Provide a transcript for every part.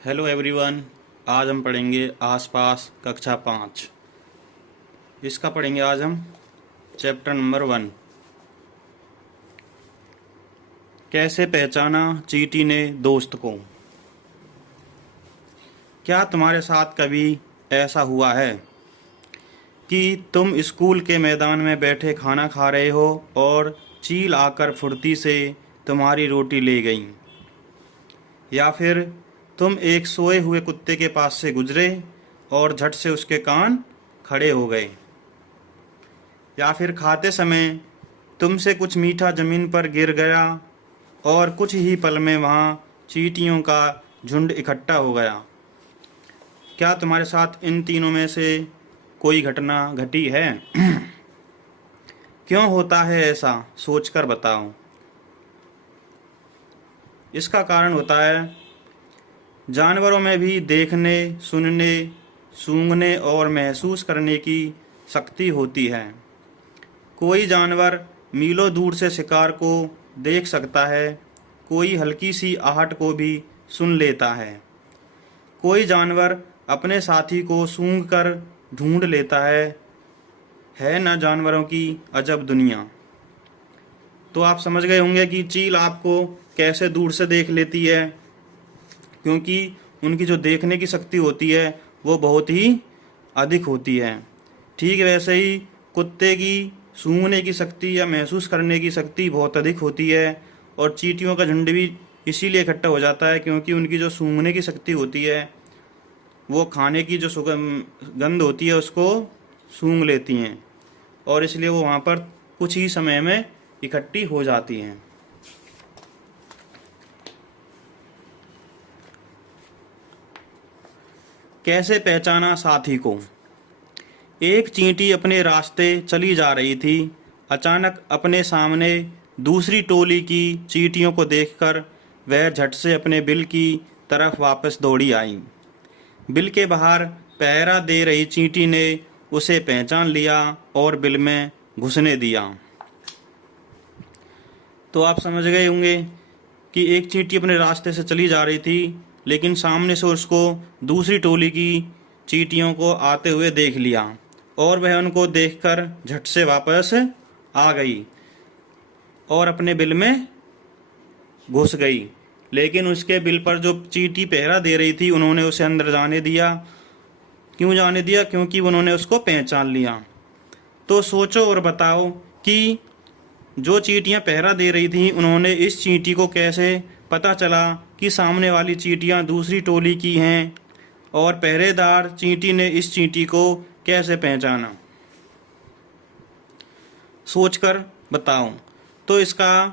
Hello everyone. आज हम पढ़ेंगे आसपास कक्षा 5। इसका पढ़ेंगे आज हम चैप्टर नंबर 1। कैसे पहचाना चींटी ने दोस्त को। क्या तुम्हारे साथ कभी ऐसा हुआ है कि तुम स्कूल के मैदान में बैठे खाना खा रहे हो और चील आकर फुर्ती से तुम्हारी रोटी ले गई, या फिर तुम एक सोए हुए कुत्ते के पास से गुजरे और झट से उसके कान खड़े हो गए, या फिर खाते समय तुमसे कुछ मीठा ज़मीन पर गिर गया और कुछ ही पल में वहाँ चींटियों का झुंड इकट्ठा हो गया। क्या तुम्हारे साथ इन तीनों में से कोई घटना घटी है? क्यों होता है ऐसा, सोचकर बताओ। इसका कारण होता है, जानवरों में भी देखने, सुनने, सूंघने और महसूस करने की शक्ति होती है। कोई जानवर मीलों दूर से शिकार को देख सकता है, कोई हल्की सी आहट को भी सुन लेता है, कोई जानवर अपने साथी को सूंघकर ढूंढ लेता है ना जानवरों की अजब दुनिया। तो आप समझ गए होंगे कि चील आपको कैसे दूर से देख लेती है, क्योंकि उनकी जो देखने की शक्ति होती है वो बहुत ही अधिक होती है। ठीक वैसे ही कुत्ते की सूंघने की शक्ति या महसूस करने की शक्ति बहुत अधिक होती है, और चींटियों का झुंड भी इसीलिए इकट्ठा हो जाता है क्योंकि उनकी जो सूंघने की शक्ति होती है वो खाने की जो गंध होती है उसको सूंघ लेती हैं, और इसलिए वो वहाँ पर कुछ ही समय में इकट्ठी हो जाती हैं। कैसे पहचाना साथी को। एक चींटी अपने रास्ते चली जा रही थी। अचानक अपने सामने दूसरी टोली की चींटियों को देखकर वह झट से अपने बिल की तरफ वापस दौड़ी आई। बिल के बाहर पहरा दे रही चींटी ने उसे पहचान लिया और बिल में घुसने दिया। तो आप समझ गए होंगे कि एक चींटी अपने रास्ते से चली जा रही थी, लेकिन सामने से उसको दूसरी टोली की चींटियों को आते हुए देख लिया और वह उनको देखकर झट से वापस आ गई और अपने बिल में घुस गई। लेकिन उसके बिल पर जो चींटी पहरा दे रही थी उन्होंने उसे अंदर जाने दिया। क्यों जाने दिया? क्योंकि उन्होंने उसको पहचान लिया। तो सोचो और बताओ कि जो चींटियां पहरा दे रही थी उन्होंने इस चींटी को कैसे पता चला कि सामने वाली चींटियां दूसरी टोली की हैं, और पहरेदार चींटी ने इस चींटी को कैसे पहचाना? सोचकर बताओ। तो इसका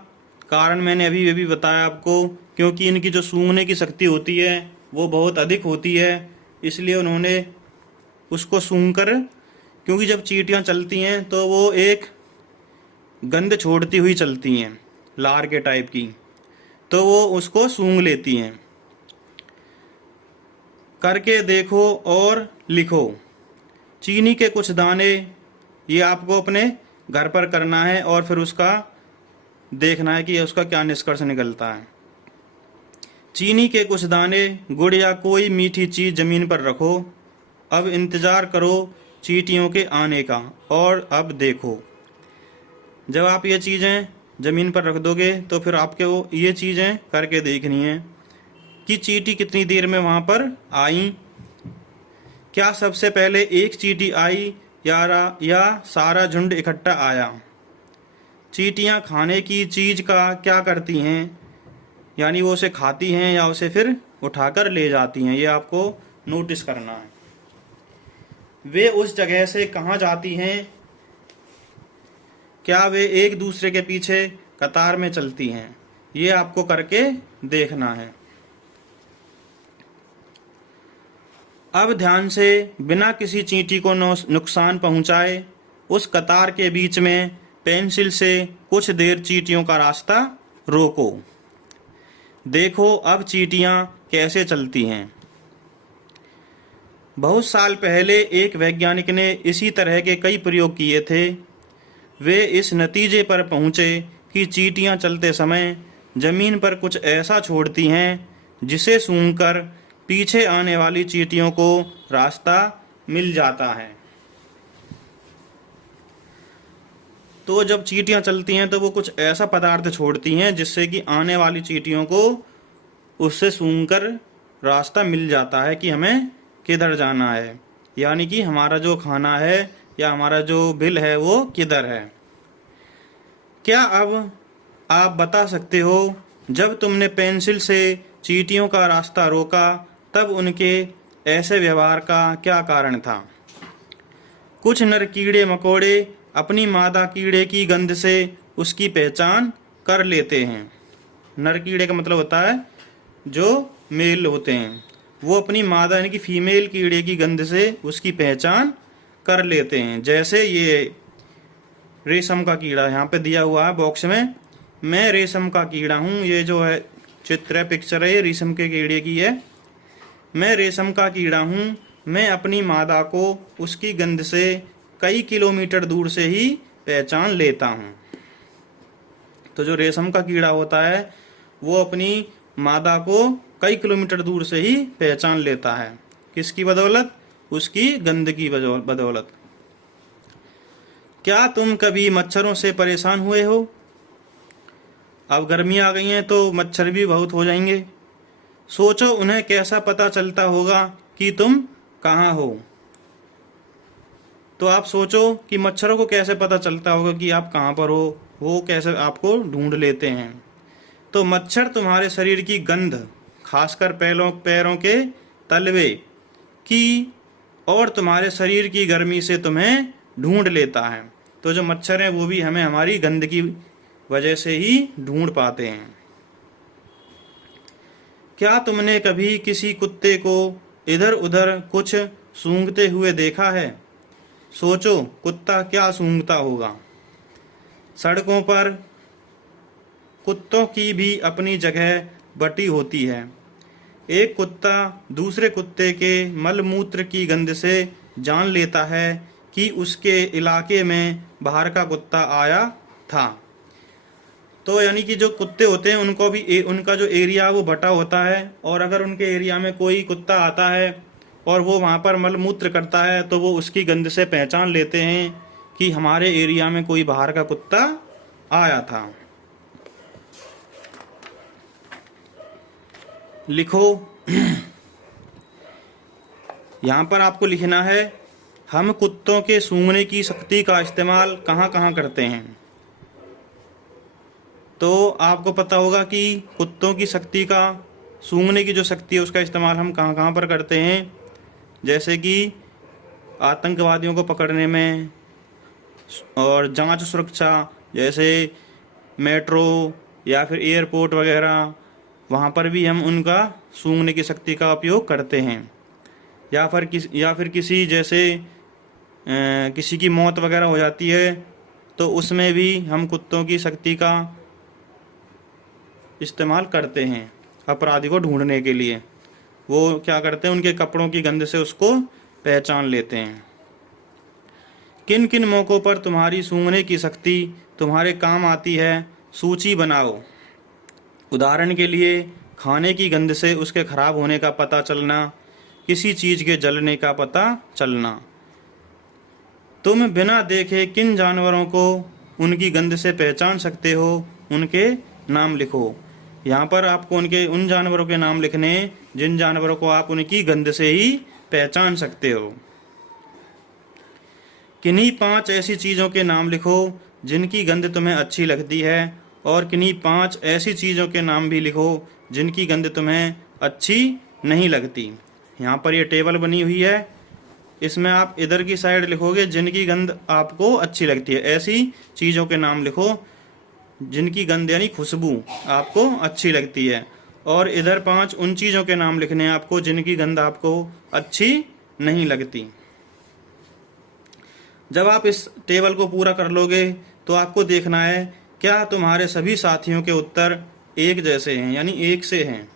कारण मैंने अभी भी बताया आपको, क्योंकि इनकी जो सूंघने की शक्ति होती है वो बहुत अधिक होती है, इसलिए उन्होंने उसको सूंघकर, क्योंकि जब चींटियां चलती हैं तो वो एक गंध छोड़ती हुई चलती हैं, लार के टाइप की, तो वो उसको सूंघ लेती हैं। करके देखो और लिखो। चीनी के कुछ दाने, ये आपको अपने घर पर करना है और फिर उसका देखना है कि उसका क्या निष्कर्ष निकलता है। चीनी के कुछ दाने, गुड़ या कोई मीठी चीज़ ज़मीन पर रखो। अब इंतज़ार करो चींटियों के आने का, और अब देखो। जब आप ये चीज़ें ज़मीन पर रख दोगे तो फिर आपके वो ये चीज़ें करके देखनी है कि चींटी कितनी देर में वहाँ पर आई। क्या सबसे पहले एक चींटी आई या सारा झुंड इकट्ठा आया? चींटियाँ खाने की चीज़ का क्या करती हैं, यानी वो उसे खाती हैं या उसे फिर उठाकर ले जाती हैं, ये आपको नोटिस करना है। वे उस जगह से कहाँ जाती हैं? क्या वे एक दूसरे के पीछे कतार में चलती हैं? ये आपको करके देखना है। अब ध्यान से, बिना किसी चींटी को नुकसान पहुंचाए, उस कतार के बीच में पेंसिल से कुछ देर चींटियों का रास्ता रोको। देखो अब चींटियां कैसे चलती हैं। बहुत साल पहले एक वैज्ञानिक ने इसी तरह के कई प्रयोग किए थे। वे इस नतीजे पर पहुंचे कि चींटियां चलते समय जमीन पर कुछ ऐसा छोड़ती हैं जिसे सूंघकर पीछे आने वाली चींटियों को रास्ता मिल जाता है। तो जब चींटियां चलती हैं तो वो कुछ ऐसा पदार्थ छोड़ती हैं जिससे कि आने वाली चींटियों को उससे सूंघकर रास्ता मिल जाता है कि हमें किधर जाना है, यानी कि हमारा जो खाना है या हमारा जो बिल है वो किधर है। क्या अब आप बता सकते हो, जब तुमने पेंसिल से चींटियों का रास्ता रोका तब उनके ऐसे व्यवहार का क्या कारण था? कुछ नर कीड़े मकोड़े अपनी मादा कीड़े की गंध से उसकी पहचान कर लेते हैं। नर कीड़े का मतलब होता है जो मेल होते हैं, वो अपनी मादा यानी कि फीमेल कीड़े की गंध से उसकी पहचान कर लेते हैं। जैसे ये रेशम का कीड़ा यहाँ पे दिया हुआ है बॉक्स में, मैं रेशम का कीड़ा हूँ। ये जो है चित्र है, पिक्चर है, ये रेशम के कीड़े की है। मैं रेशम का कीड़ा हूँ, मैं अपनी मादा को उसकी गंध से कई किलोमीटर दूर से ही पहचान लेता हूँ। तो जो रेशम का कीड़ा होता है वो अपनी मादा को कई किलोमीटर दूर से ही पहचान लेता है। किसकी बदौलत? उसकी गंध की बदौलत। क्या तुम कभी मच्छरों से परेशान हुए हो? अब गर्मी आ गई है तो मच्छर भी बहुत हो जाएंगे। सोचो उन्हें कैसा पता चलता होगा कि तुम कहाँ हो। तो आप सोचो कि मच्छरों को कैसे पता चलता होगा कि आप कहाँ पर हो, वो कैसे आपको ढूंढ लेते हैं। तो मच्छर तुम्हारे शरीर की गंध, खासकर पैरों के तलवे की और तुम्हारे शरीर की गर्मी से तुम्हें ढूंढ लेता है। तो जो मच्छर हैं वो भी हमें हमारी गंध की वजह से ही ढूंढ पाते हैं। क्या तुमने कभी किसी कुत्ते को इधर उधर कुछ सूंघते हुए देखा है? सोचो कुत्ता क्या सूंघता होगा। सड़कों पर कुत्तों की भी अपनी जगह बटी होती है। एक कुत्ता दूसरे कुत्ते के मल मूत्र की गंध से जान लेता है कि उसके इलाके में बाहर का कुत्ता आया था। तो यानी कि जो कुत्ते होते हैं उनको भी उनका जो एरिया वो बटा होता है, और अगर उनके एरिया में कोई कुत्ता आता है और वो वहाँ पर मल मूत्र करता है तो वो उसकी गंध से पहचान लेते हैं कि हमारे एरिया में कोई बाहर का कुत्ता आया था। लिखो यहाँ पर आपको लिखना है, हम कुत्तों के सूंघने की शक्ति का इस्तेमाल कहाँ कहाँ करते हैं। तो आपको पता होगा कि कुत्तों की शक्ति का, सूंघने की जो शक्ति है उसका इस्तेमाल हम कहाँ कहाँ पर करते हैं। जैसे कि आतंकवादियों को पकड़ने में और जांच सुरक्षा, जैसे मेट्रो या फिर एयरपोर्ट वगैरह, वहाँ पर भी हम उनका सूंघने की शक्ति का उपयोग करते हैं। या फिर किसी जैसे किसी की मौत वगैरह हो जाती है तो उसमें भी हम कुत्तों की शक्ति का इस्तेमाल करते हैं अपराधी को ढूंढने के लिए। वो क्या करते हैं, उनके कपड़ों की गंध से उसको पहचान लेते हैं। किन किन मौक़ों पर तुम्हारी सूंघने की शक्ति तुम्हारे काम आती है, सूची बनाओ। उदाहरण के लिए खाने की गंध से उसके खराब होने का पता चलना, किसी चीज़ के जलने का पता चलना। तुम बिना देखे किन जानवरों को उनकी गंध से पहचान सकते हो, उनके नाम लिखो। यहाँ पर आपको उन जानवरों के नाम लिखने जिन जानवरों को आप उनकी गंध से ही पहचान सकते हो। किन्हीं 5 ऐसी चीज़ों के नाम लिखो जिनकी गंध तुम्हें अच्छी लगती है, और किन्हीं 5 ऐसी चीज़ों के नाम भी लिखो जिनकी गंध तुम्हें अच्छी नहीं लगती। यहाँ पर ये टेबल बनी हुई है, इसमें आप इधर की साइड लिखोगे जिनकी गंध आपको अच्छी लगती है। ऐसी चीज़ों के नाम लिखो जिनकी गंध यानी खुशबू आपको अच्छी लगती है, और इधर 5 उन चीज़ों के नाम लिखने हैं आपको जिनकी गंध आपको अच्छी नहीं लगती। जब आप इस टेबल को पूरा कर लोगे तो आपको देखना है क्या तुम्हारे सभी साथियों के उत्तर एक जैसे हैं, यानी एक से हैं।